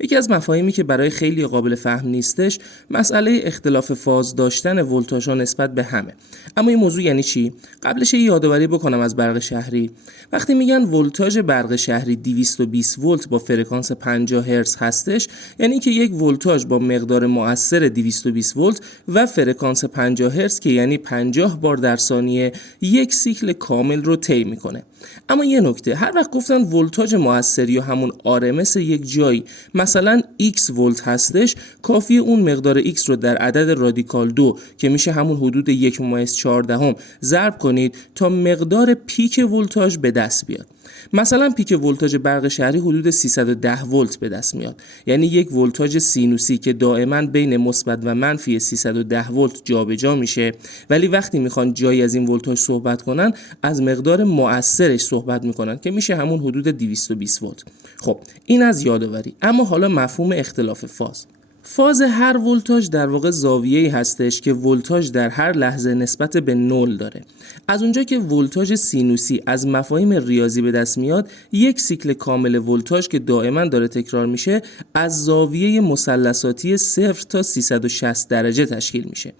یکی از مفاهیمی که برای خیلی قابل فهم نیستش مسئله اختلاف فاز داشتن ولتاژها نسبت به همه. اما این موضوع یعنی چی؟ قبلش یه یادآوری بکنم از برق شهری. وقتی میگن ولتاژ برق شهری 220 ولت با فرکانس 50 هرتز هستش، یعنی که یک ولتاژ با مقدار مؤثر 220 ولت و فرکانس 50 هرتز که یعنی 50 بار در ثانیه یک سیکل کامل رو طی میکنه. اما یه نکته، هر وقت گفتن ولتاژ مؤثر یا همون RMS یک جایی مثلا X ولت هستش، کافیه اون مقدار X رو در عدد رادیکال 2 که میشه همون حدود 1.14 ضرب کنید تا مقدار پیک ولتاژ به دست بیاد. مثلا پیک ولتاژ برق شهری حدود 310 ولت به دست میاد، یعنی یک ولتاژ سینوسی که دائما بین مثبت و منفی 310 ولت جابجا میشه، ولی وقتی میخوان جایی از این ولتاژ صحبت کنن از مقدار مؤثرش صحبت میکنن که میشه همون حدود 220 ولت. خب این از یادآوری. اما حالا مفهوم اختلاف فاز. فاز هر ولتاژ در واقع زاویه‌ای هستش که ولتاژ در هر لحظه نسبت به نول داره. از اونجا که ولتاژ سینوسی از مفاهیم ریاضی به دست میاد، یک سیکل کامل ولتاژ که دائما داره تکرار میشه از زاویه مثلثاتی 0 تا 360 درجه تشکیل میشه.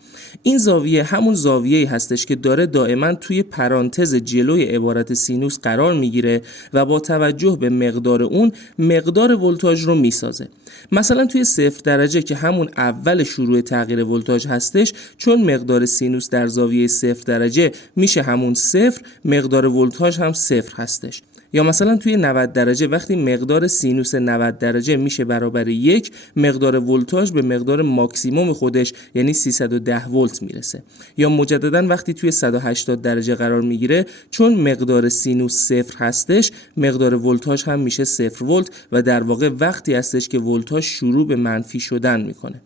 این زاویه همون زاویه‌ای هستش که داره دائما توی پرانتز جلوی عبارت سینوس قرار میگیره و با توجه به مقدار اون مقدار ولتاژ رو میسازه. مثلا توی 0 درجه که همون اول شروع تغییر ولتاژ هستش، چون مقدار سینوس در زاویه 0 درجه میشه همون 0، مقدار ولتاژ هم 0 هستش. یا مثلا توی 90 درجه وقتی مقدار سینوس 90 درجه میشه برابر 1، مقدار ولتاژ به مقدار ماکسیموم خودش یعنی 310 ولت میرسه. یا مجددا وقتی توی 180 درجه قرار میگیره، چون مقدار سینوس 0 هستش، مقدار ولتاژ هم میشه 0 ولت و در واقع وقتی هستش که ولتاژ شروع به منفی شدن میکنه.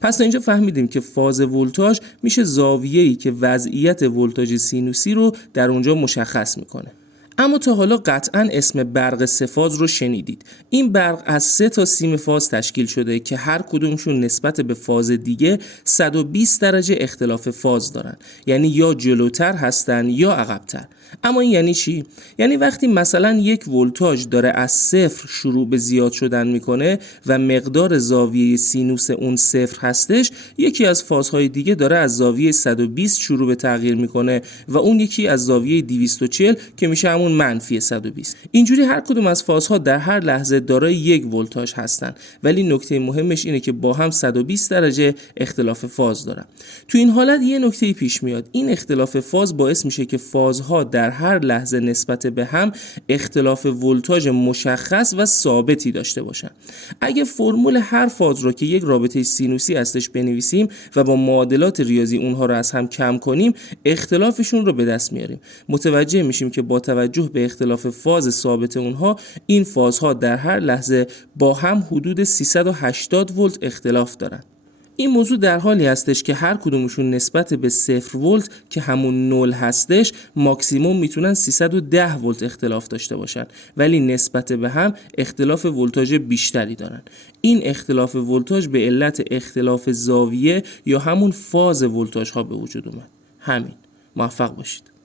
پس تا اینجا فهمیدیم که فاز ولتاژ میشه زاویه‌ای که وضعیت ولتاژ سینوسی رو در اونجا مشخص میکنه. اما تا حالا قطعاً اسم برق سه فاز رو شنیدید. این برق از 3 تا سیم فاز تشکیل شده که هر کدومشون نسبت به فاز دیگه 120 درجه اختلاف فاز دارن، یعنی یا جلوتر هستن یا عقب‌تر. اما این یعنی چی؟ یعنی وقتی مثلا یک ولتاژ داره از 0 شروع به زیاد شدن میکنه و مقدار زاویه سینوس اون 0 هستش، یکی از فازهای دیگه داره از زاویه 120 شروع به تغییر میکنه و اون یکی از زاویه 240 که میشه همون منفی 120. اینجوری هر کدوم از فازها در هر لحظه دارای یک ولتاژ هستن، ولی نکته مهمش اینه که با هم 120 درجه اختلاف فاز دارن. تو این حالت یه نکته پیش میاد. این اختلاف فاز باعث میشه که فازها در هر لحظه نسبت به هم اختلاف ولتاژ مشخص و ثابتی داشته باشن. اگه فرمول هر فاز رو که یک رابطه سینوسی هستش بنویسیم و با معادلات ریاضی اونها رو از هم کم کنیم، اختلافشون رو به دست میاریم. متوجه میشیم که با توجه به اختلاف فاز ثابت اونها، این فازها در هر لحظه با هم حدود 380 ولت اختلاف دارن. این موضوع در حالی هستش که هر کدومشون نسبت به 0 ولت که همون 0 هستش ماکسیموم میتونن 310 ولت اختلاف داشته باشن، ولی نسبت به هم اختلاف ولتاژ بیشتری دارن. این اختلاف ولتاژ به علت اختلاف زاویه یا همون فاز ولتاژ ها به وجود اومد. همین. موفق باشید.